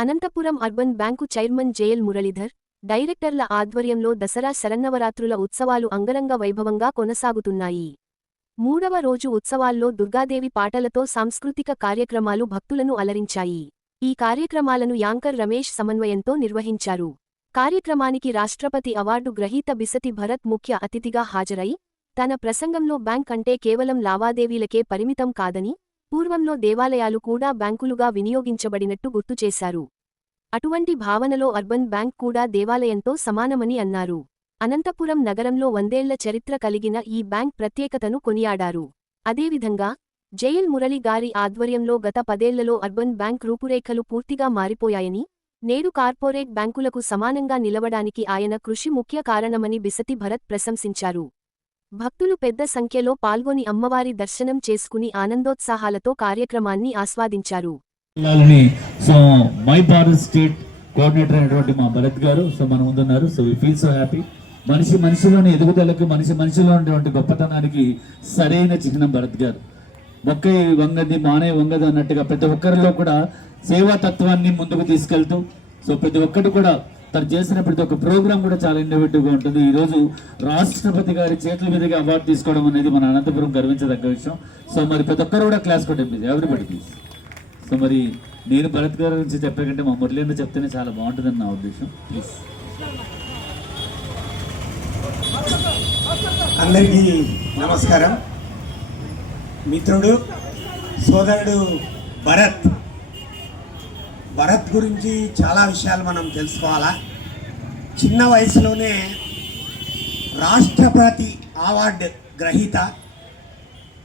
Anantapuram urban bank chairman JL Muralidhar డైరెక్టర్ల ఆధ్వర్యంలో దసరా శరన్నవరాత్రుల ఉత్సవాలు అంగరంగ వైభవంగా కొనసాగుతున్నాయి. మూడవ రోజు ఉత్సవాల్లో దుర్గాదేవి పాటలతో సాంస్కృతిక కార్యక్రమాలు భక్తులను అలరించాయి. ఈ కార్యక్రమాలను యాంకర్ రమేష్ సమన్వయంతో నిర్వహించారు. కార్యక్రమానికి రాష్ట్రపతి అవార్డు గ్రహీత బిసతి భరత్ ముఖ్య అతిథిగా హాజరై తన ప్రసంగంలో బ్యాంక్ అంటే కేవలం లావాదేవీలకే పరిమితం కాదని పూర్వంలో దేవాలయాలు కూడా బ్యాంకులుగా వినియోగించబడినట్టు గుర్తుచేశారు అటువంటి భావనలో అర్బన్ బ్యాంక్ కూడా దేవాలయంతో సమానమని అన్నారు. అనంతపురం నగరంలో వందేళ్ళ చరిత్ర కలిగిన ఈ బ్యాంక్ ప్రత్యేకతను కొనియాడారు. అదేవిధంగా జైల్ మురళి గారి ఆధ్వర్యంలో గత పదేళ్ళలో అర్బన్ బ్యాంక్ రూపురేఖలు పూర్తిగా మారిపోయాయని నేడు కార్పొరేట్ బ్యాంకులకు సమానంగా నిలవడానికి ఆయన కృషి ముఖ్య కారణమని బిసతి భరత్ ప్రశంసించారు. భక్తులు పెద్ద సంఖ్యలో పాల్గొని అమ్మవారి దర్శనం చేసుకుని ఆనందోత్సాహాలతో కార్యక్రమాన్ని ఆస్వాదించారు. So my Bharat state coordinator అయినటువంటి మా భరత్ గారు సో మన ముందున్నారు. So we feel so happy మనిషి మనిషిలోని ఎదుగుదలకు మనిషి మనిషిలో ఉన్నటువంటి గొప్పతనానికి సరైన చిహ్నం భరత్ గారు. మొక్క వంగది మానే వంగది అన్నట్టుగా ప్రతి ఒక్కరిలో కూడా సేవా తత్వాన్ని ముందుకు తీసుకెళ్తూ సో ప్రతి ఒక్కటి కూడా తను చేసిన ప్రతి ఒక్క ప్రోగ్రామ్ కూడా చాలా innovative ఉంటుంది. ఈరోజు రాష్ట్రపతి గారి చేతుల మీదుగా అవార్డు తీసుకోవడం అనేది మన అనంతపురం గర్వించదగ్గ విషయం. సో మరి ప్రతి ఒక్కరు కూడా క్లాస్ కొట్టండి ఎవరిబడి ప్లీజ్ సో మరి నేను భరత్ గారి గురించి చెప్పే కంటే మా మురళీని చెప్తేనే చాలా బాగుంటుందని నా ఉద్దేశం. ప్లీజ్ అందరికీ నమస్కారం. మిత్రుడు సోదరుడు భరత్ భరత్ గురించి చాలా విషయాలు మనం తెలుసుకోవాలా? చిన్న వయసులోనే రాష్ట్రపతి అవార్డు గ్రహీత.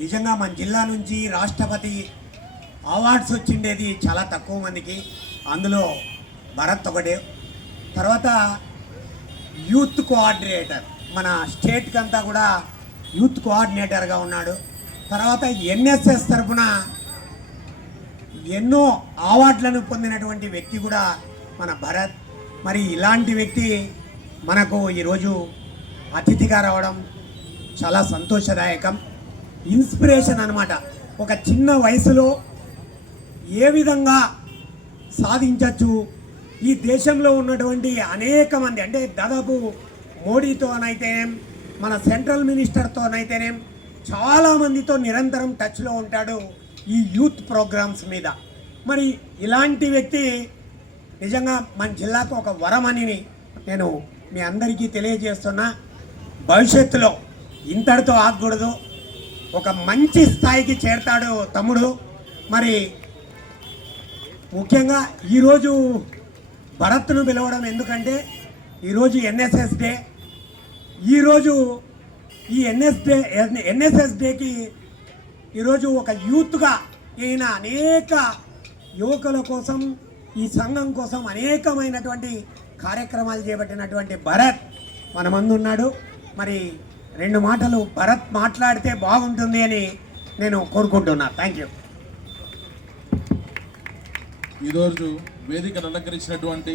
నిజంగా మన జిల్లా నుంచి రాష్ట్రపతి అవార్డ్స్ వచ్చిండేది చాలా తక్కువ మందికి. అందులో భరత్ ఒకటే. తర్వాత యూత్ కోఆర్డినేటర్. మన స్టేట్కి అంతా కూడా యూత్ కోఆర్డినేటర్గా ఉన్నాడు. తర్వాత ఎన్ఎస్ఎస్ తరఫున ఎన్నో అవార్డులను పొందినటువంటి వ్యక్తి కూడా మన భరత్. మరి ఇలాంటి వ్యక్తి మనకు ఈరోజు అతిథిగా రావడం చాలా సంతోషదాయకం. ఇన్స్పిరేషన్ అనమాట ఒక చిన్న వయసులో ఏ విధంగా సాధించవచ్చు ఈ దేశంలో ఉన్నటువంటి అనేక మంది అంటే దాదాపు మోడీతోనైతేనేం మన సెంట్రల్ మినిస్టర్తోనైతేనేం చాలామందితో నిరంతరం టచ్లో ఉంటాడు ఈ యూత్ ప్రోగ్రామ్స్ మీద. మరి ఇలాంటి వ్యక్తి నిజంగా మన జిల్లాకు ఒక వరమని నేను మీ అందరికీ తెలియజేస్తున్నా. భవిష్యత్తులో ఇంతటితో ఆగకూడదు. ఒక మంచి స్థాయికి చేరతాడు తమ్ముడు. మరి ముఖ్యంగా ఈరోజు భరత్ను పిలవడం ఎందుకంటే ఈరోజు ఎన్ఎస్ఎస్ డే. ఈరోజు ఈ ఎన్ఎస్ డే ఎన్ఎస్ఎస్ డేకి ఈరోజు ఒక యూత్గా ఈయన అనేక యువకుల కోసం ఈ సంఘం కోసం అనేకమైనటువంటి కార్యక్రమాలు చేపట్టినటువంటి భరత్ మన ముందు ఉన్నాడు. మరి రెండు మాటలు భరత్ మాట్లాడితే బాగుంటుంది అని నేను కోరుకుంటున్నా. థ్యాంక్ యూ ఈరోజు వేదికను అలంకరించినటువంటి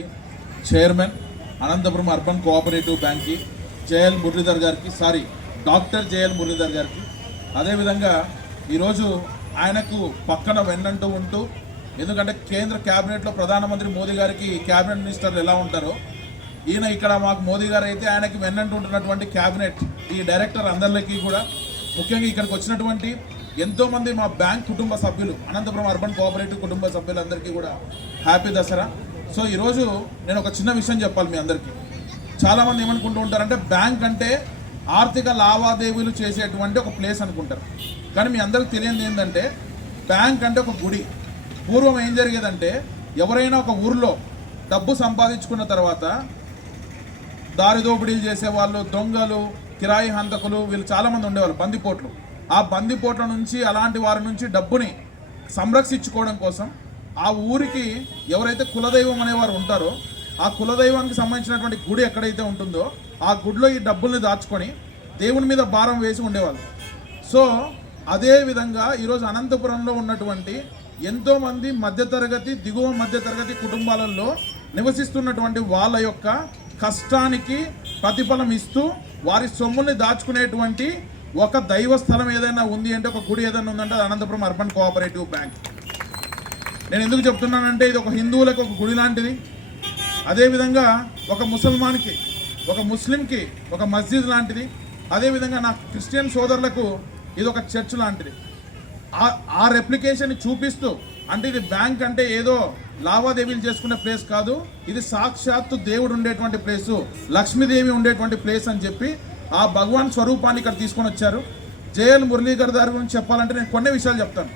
చైర్మన్ అనంతపురం అర్బన్ కోఆపరేటివ్ బ్యాంక్కి జేఎల్ మురళీధర్ గారికి సారీ డాక్టర్ జేఎల్ మురళీధర్ గారికి అదేవిధంగా ఈరోజు ఆయనకు పక్కన వెన్నంటూ ఉంటూ ఎందుకంటే కేంద్ర క్యాబినెట్లో ప్రధానమంత్రి మోదీ గారికి క్యాబినెట్ మినిస్టర్లు ఎలా ఉంటారో ఈయన ఇక్కడ మాకు మోదీ గారు అయితే ఆయనకి వెన్నంటూ ఉంటున్నటువంటి క్యాబినెట్ ఈ డైరెక్టర్ అందరికీ కూడా. ముఖ్యంగా ఇక్కడికి వచ్చినటువంటి ఎంతోమంది మా బ్యాంక్ కుటుంబ సభ్యులు అనంతపురం అర్బన్ కోఆపరేటివ్ కుటుంబ సభ్యులందరికీ కూడా హ్యాపీ దసరా. సో ఈరోజు నేను ఒక చిన్న విషయం చెప్పాలి మీ అందరికీ. చాలామంది ఏమనుకుంటూ ఉంటారంటే బ్యాంక్ అంటే ఆర్థిక లావాదేవీలు చేసేటువంటి ఒక ప్లేస్ అనుకుంటారు. కానీ మీ అందరికి తెలియంది ఏంటంటే బ్యాంక్ అంటే ఒక గుడి. పూర్వం ఏం జరిగేదంటే ఎవరైనా ఒక ఊర్లో డబ్బు సంపాదించుకున్న తర్వాత దారిదోపిడీలు చేసేవాళ్ళు దొంగలు కిరాయి హంతకులు వీళ్ళు చాలామంది ఉండేవాళ్ళు బందిపోట్లు. ఆ బందిపోట్ల నుంచి అలాంటి వారి నుంచి డబ్బుని సంరక్షించుకోవడం కోసం ఆ ఊరికి ఎవరైతే కులదైవం అనేవారు ఉంటారో ఆ కులదైవానికి సంబంధించినటువంటి గుడి ఎక్కడైతే ఉంటుందో ఆ గుడిలో ఈ డబ్బుల్ని దాచుకొని దేవుని మీద భారం వేసి ఉండేవాళ్ళు. సో అదే విధంగా ఈరోజు అనంతపురంలో ఉన్నటువంటి ఎంతోమంది మధ్యతరగతి దిగువ మధ్యతరగతి కుటుంబాలలో నివసిస్తున్నటువంటి వాళ్ళ యొక్క కష్టానికి ప్రతిఫలం ఇస్తూ వారి సొమ్ముల్ని దాచుకునేటువంటి ఒక దైవ స్థలం ఏదైనా ఉంది అంటే ఒక గుడి ఏదైనా ఉందంటే అది అనంతపురం అర్బన్ కోఆపరేటివ్ బ్యాంక్. నేను ఎందుకు చెప్తున్నానంటే ఇది ఒక హిందువులకు ఒక గుడి లాంటిది. అదేవిధంగా ఒక ముసల్మాన్కి ఒక ముస్లింకి ఒక మస్జిద్ లాంటిది. అదేవిధంగా నా క్రిస్టియన్ సోదరులకు ఇది ఒక చర్చ్ లాంటిది. ఆ- ఆ రెప్లికేషన్ చూపిస్తూ అంటే ఇది బ్యాంక్ అంటే ఏదో లావాదేవీలు చేసుకునే ప్లేస్ కాదు. ఇది సాక్షాత్తు దేవుడు ఉండేటువంటి ప్లేసు లక్ష్మీదేవి ఉండేటువంటి ప్లేస్ అని చెప్పి ఆ భగవాన్ స్వరూపాన్ని ఇక్కడ తీసుకొని వచ్చారు. జేఎల్ మురళీధర్ గారి గురించి చెప్పాలంటే నేను కొన్ని విషయాలు చెప్తాను.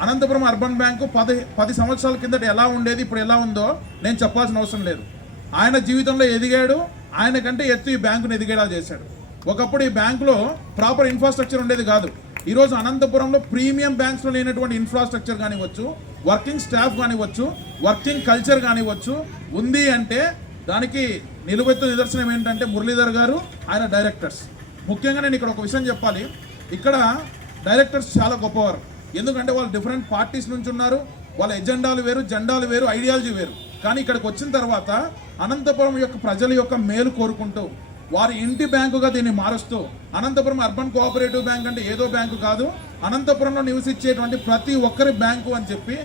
అనంతపురం అర్బన్ బ్యాంకు పది పది సంవత్సరాల కిందట ఎలా ఉండేది ఇప్పుడు ఎలా ఉందో నేను చెప్పాల్సిన అవసరం లేదు. ఆయన జీవితంలో ఎదిగాడు. ఆయన కంటే ఎత్తు ఈ బ్యాంకును ఎదిగేలా చేశాడు. ఒకప్పుడు ఈ బ్యాంకులో ప్రాపర్ ఇన్ఫ్రాస్ట్రక్చర్ ఉండేది కాదు. ఈరోజు అనంతపురంలో ప్రీమియం బ్యాంక్స్లో లేనటువంటి ఇన్ఫ్రాస్ట్రక్చర్ కానివ్వచ్చు వర్కింగ్ స్టాఫ్ కానివ్వచ్చు వర్కింగ్ కల్చర్ కానివ్వచ్చు ఉంది అంటే దానికి నిలువెత్తు నిదర్శనం ఏంటంటే మురళీధర్ గారు ఆయన డైరెక్టర్స్ ముఖ్యంగా నేను ఇక్కడ ఒక విషయం చెప్పాలి. ఇక్కడ డైరెక్టర్స్ చాలా గొప్పవారు. ఎందుకంటే వాళ్ళు డిఫరెంట్ పార్టీస్ నుంచి ఉన్నారు. వాళ్ళ ఎజెండాలు వేరు జెండాలు వేరు ఐడియాలజీ వేరు. కానీ ఇక్కడికి వచ్చిన తర్వాత అనంతపురం యొక్క ప్రజల యొక్క మేలు కోరుకుంటూ వారి ఇంటి బ్యాంకుగా దీన్ని మారుస్తూ అనంతపురం అర్బన్ కోఆపరేటివ్ బ్యాంక్ అంటే ఏదో బ్యాంకు కాదు అనంతపురంలో నివసించేటువంటి ప్రతి ఒక్కరి బ్యాంకు అని చెప్పి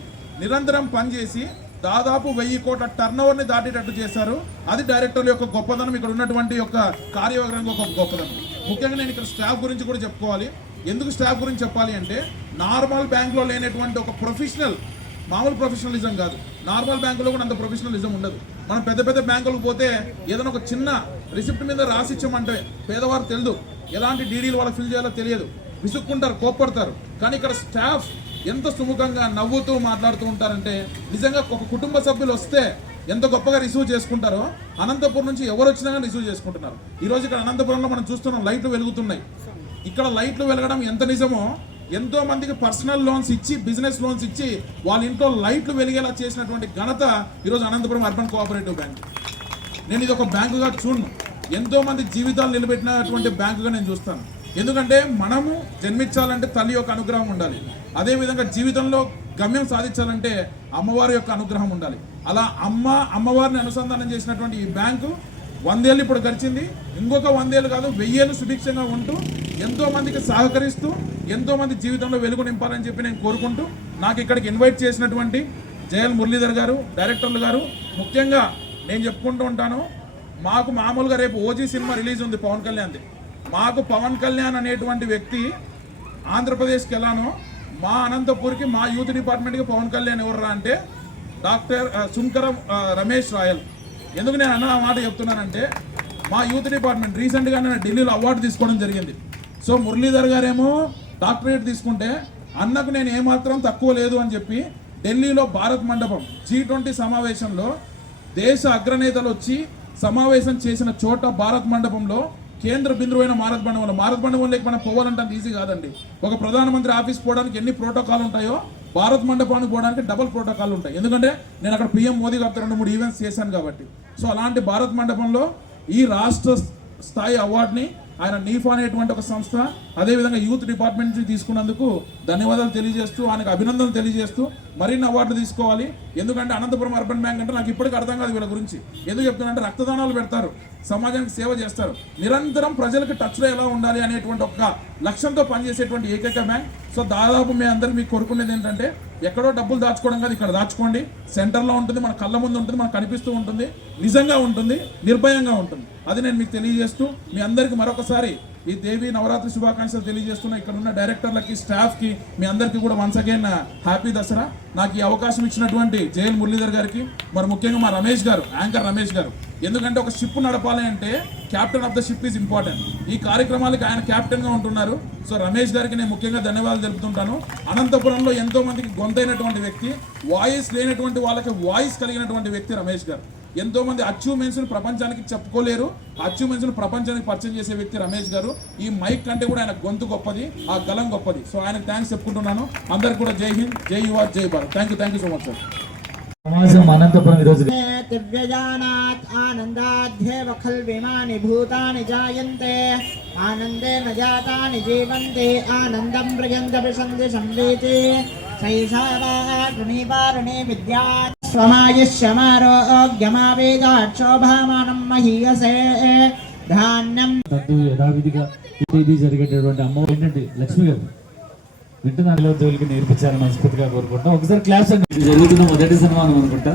నిరంతరం పనిచేసి దాదాపు వెయ్యి కోట్ల టర్న్ ఓవర్ని దాటేటట్టు చేశారు. అది డైరెక్టర్ల యొక్క గొప్పదనం ఇక్కడ ఉన్నటువంటి యొక్క కార్యవర్గం యొక్క గొప్పదనం. ముఖ్యంగా నేను ఇక్కడ స్టాఫ్ గురించి కూడా చెప్పుకోవాలి. ఎందుకు స్టాఫ్ గురించి చెప్పాలి అంటే నార్మల్ బ్యాంక్లో లేనటువంటి ఒక ప్రొఫెషనల్ మామూలు ప్రొఫెషనలిజం కాదు. నార్మల్ బ్యాంకులో కూడా అంత ప్రొఫెషనలిజం ఉండదు. మనం పెద్ద పెద్ద బ్యాంకులకు పోతే ఏదైనా ఒక చిన్న రిసిప్ట్ మీద రాసి ఇచ్చామంటే పేదవారు తెలియదు ఎలాంటి డీడీలు వాళ్ళు ఫిల్ చేయాలో తెలియదు. విసుక్కుంటారు కోప్పడతారు. కానీ ఇక్కడ స్టాఫ్ ఎంత సుముఖంగా నవ్వుతూ మాట్లాడుతూ ఉంటారంటే నిజంగా ఒక కుటుంబ సభ్యులు వస్తే ఎంత గొప్పగా రిసీవ్ చేసుకుంటారో అనంతపురం నుంచి ఎవరు వచ్చినా కానీ రిసీవ్ చేసుకుంటున్నారు. ఈ రోజు ఇక్కడ అనంతపురంలో మనం చూస్తున్నాం లైట్లు వెలుగుతున్నాయి. ఇక్కడ లైట్లు వెలగడం ఎంత నిజమో ఎంతో మందికి పర్సనల్ లోన్స్ ఇచ్చి బిజినెస్ లోన్స్ ఇచ్చి వాళ్ళ ఇంట్లో లైట్లు వెలిగేలా చేసినటువంటి ఘనత ఈరోజు అనంతపురం అర్బన్ కోఆపరేటివ్ బ్యాంక్. నేను ఇది ఒక బ్యాంకుగా చూడను. ఎంతో మంది జీవితాలు నిలబెట్టినటువంటి బ్యాంకుగా నేను చూస్తాను. ఎందుకంటే మనము జన్మించాలంటే తల్లి యొక్క అనుగ్రహం ఉండాలి. అదేవిధంగా జీవితంలో గమ్యం సాధించాలంటే అమ్మవారి యొక్క అనుగ్రహం ఉండాలి. అలా అమ్మ అమ్మవారిని అనుసంధానం చేసినటువంటి ఈ బ్యాంకు వందేళ్ళు ఇప్పుడు గడిచింది. ఇంకొక వందేళ్ళు కాదు వెయ్యేళ్ళు సుభిక్షంగా ఉంటూ ఎంతో మందికి సహకరిస్తూ ఎంతో మంది జీవితంలో వెలుగు నింపాలని చెప్పి నేను కోరుకుంటూ నాకు ఇక్కడికి ఇన్వైట్ చేసినటువంటి జయల్ మురళీధర్ గారు డైరెక్టర్లు గారు ముఖ్యంగా నేను చెప్పుకుంటూ ఉంటాను మాకు మామూలుగా రేపు ఓజీ సినిమా రిలీజ్ ఉంది పవన్ కళ్యాణ్ది. మాకు పవన్ కళ్యాణ్ అనేటువంటి వ్యక్తి ఆంధ్రప్రదేశ్కి వెళ్ళాను. మా అనంతపూర్కి మా యూత్ డిపార్ట్మెంట్కి పవన్ కళ్యాణ్ ఎవర్రా అంటే డాక్టర్ సుంకర రమేష్ రాయల్. ఎందుకు నేను అన్న ఆ మాట చెప్తున్నానంటే మా యూత్ డిపార్ట్మెంట్ రీసెంట్గా నేను ఢిల్లీలో అవార్డు తీసుకోవడం జరిగింది. సో మురళీధర్ గారేమో డాక్టరేట్ తీసుకుంటే అన్నకు నేను ఏమాత్రం తక్కువ లేదు అని చెప్పి ఢిల్లీలో భారత్ మండపం జీ ట్వంటీ సమావేశంలో దేశ అగ్రనేతలు వచ్చి సమావేశం చేసిన చోట భారత్ మండపంలో కేంద్ర బిందువైన భారత్ మండపంలో భారత్ మండపంలోకి మనం పోవాలంటే ఈజీ కాదండి. ఒక ప్రధానమంత్రి ఆఫీస్ పోవడానికి ఎన్ని ప్రోటోకాల్ ఉంటాయో భారత్ మండపానికి పోవడానికి డబుల్ ప్రోటోకాల్ ఉంటాయి. ఎందుకంటే నేను అక్కడ పిఎం మోదీ గారితో రెండు మూడు ఈవెంట్స్ చేశాను కాబట్టి. సో అలాంటి భారత్ మండపంలో ఈ రాష్ట్ర స్థాయి అవార్డుని ఆయన నీఫా అనేటువంటి ఒక సంస్థ అదేవిధంగా యూత్ డిపార్ట్మెంట్ నుంచి తీసుకున్నందుకు ధన్యవాదాలు తెలియజేస్తూ ఆయనకు అభినందనలు తెలియజేస్తూ మరిన్ని అవార్డులు తీసుకోవాలి. ఎందుకంటే అనంతపురం అర్బన్ బ్యాంక్ అంటే నాకు ఇప్పటికీ అర్థం కాదు వీళ్ళ గురించి. ఎందుకు చెప్తున్నానంటే రక్తదానాలు పెడతారు సమాజానికి సేవ చేస్తారు. నిరంతరం ప్రజలకు టచ్లో ఎలా ఉండాలి అనేటువంటి ఒక లక్ష్యంతో పనిచేసేటువంటి ఏకైక బ్యాంక్. సో దాదాపు మీ అందరూ మీకు కోరుకునేది ఏంటంటే ఎక్కడో డబ్బులు దాచుకోవడం కాదు ఇక్కడ దాచుకోండి. సెంటర్లో ఉంటుంది మన కళ్ళ ముందు ఉంటుంది మనకు కనిపిస్తూ ఉంటుంది. నిజంగా ఉంటుంది నిర్భయంగా ఉంటుంది. అది నేను మీకు తెలియజేస్తూ మీ అందరికీ మరొకసారి ఈ దేవి నవరాత్రి శుభాకాంక్షలు తెలియజేస్తున్న ఇక్కడ ఉన్న డైరెక్టర్లకి స్టాఫ్కి మీ అందరికీ కూడా వన్స్ అగైన్ హ్యాపీ దసరా. నాకు ఈ అవకాశం ఇచ్చినటువంటి జయల్ మురళీధర్ గారికి మరి ముఖ్యంగా మా రమేష్ గారు యాంకర్ రమేష్ గారు. ఎందుకంటే ఒక షిప్ నడపాలి అంటే captain of the ship is important ఈ కార్యక్రమాలకి ఆయన క్యాప్టెన్గా ఉంటున్నారు. సో రమేష్ గారికి నేను ముఖ్యంగా ధన్యవాదాలు తెలుపుతుంటాను. అనంతపురంలో ఎంతో మందికి గొంతైనటువంటి వ్యక్తి వాయిస్ లేనటువంటి వాళ్ళకి వాయిస్ కలిగినటువంటి వ్యక్తి రమేష్ గారు. ఎంతోమంది అచీవ్మెంట్స్ను ప్రపంచానికి చెప్పుకోలేరు అచీవ్మెంట్స్ను ప్రపంచానికి పరిచయం చేసే వ్యక్తి రమేష్ గారు. ఈ మైక్ కంటే కూడా ఆయన గొంతు గొప్పది ఆ గలం గొప్పది. సో ఆయన థ్యాంక్స్ చెప్పుకుంటున్నాను. అందరు కూడా జై హింద్ జై యువ జై Bharat. Thank you thank you so much sir ఆనందం ప్రజంత విద్యా స్వమాయశ్యమారోగ్యమావేదాక్షోభామానం మహీయసే ధాన్యం తద్దు యథావిధిగా ఇది జరిగేటటువంటి అమ్మ ఏంటంటే లక్ష్మి గారు. వింటున్నారు? దేవుడికి నేర్పించాలని మనస్ఫూర్తిగా కోరుకుంటాం ఒకసారి క్లాస్ అంటే జరుగుతున్న మొదటి సన్మానం అనుకుంటా.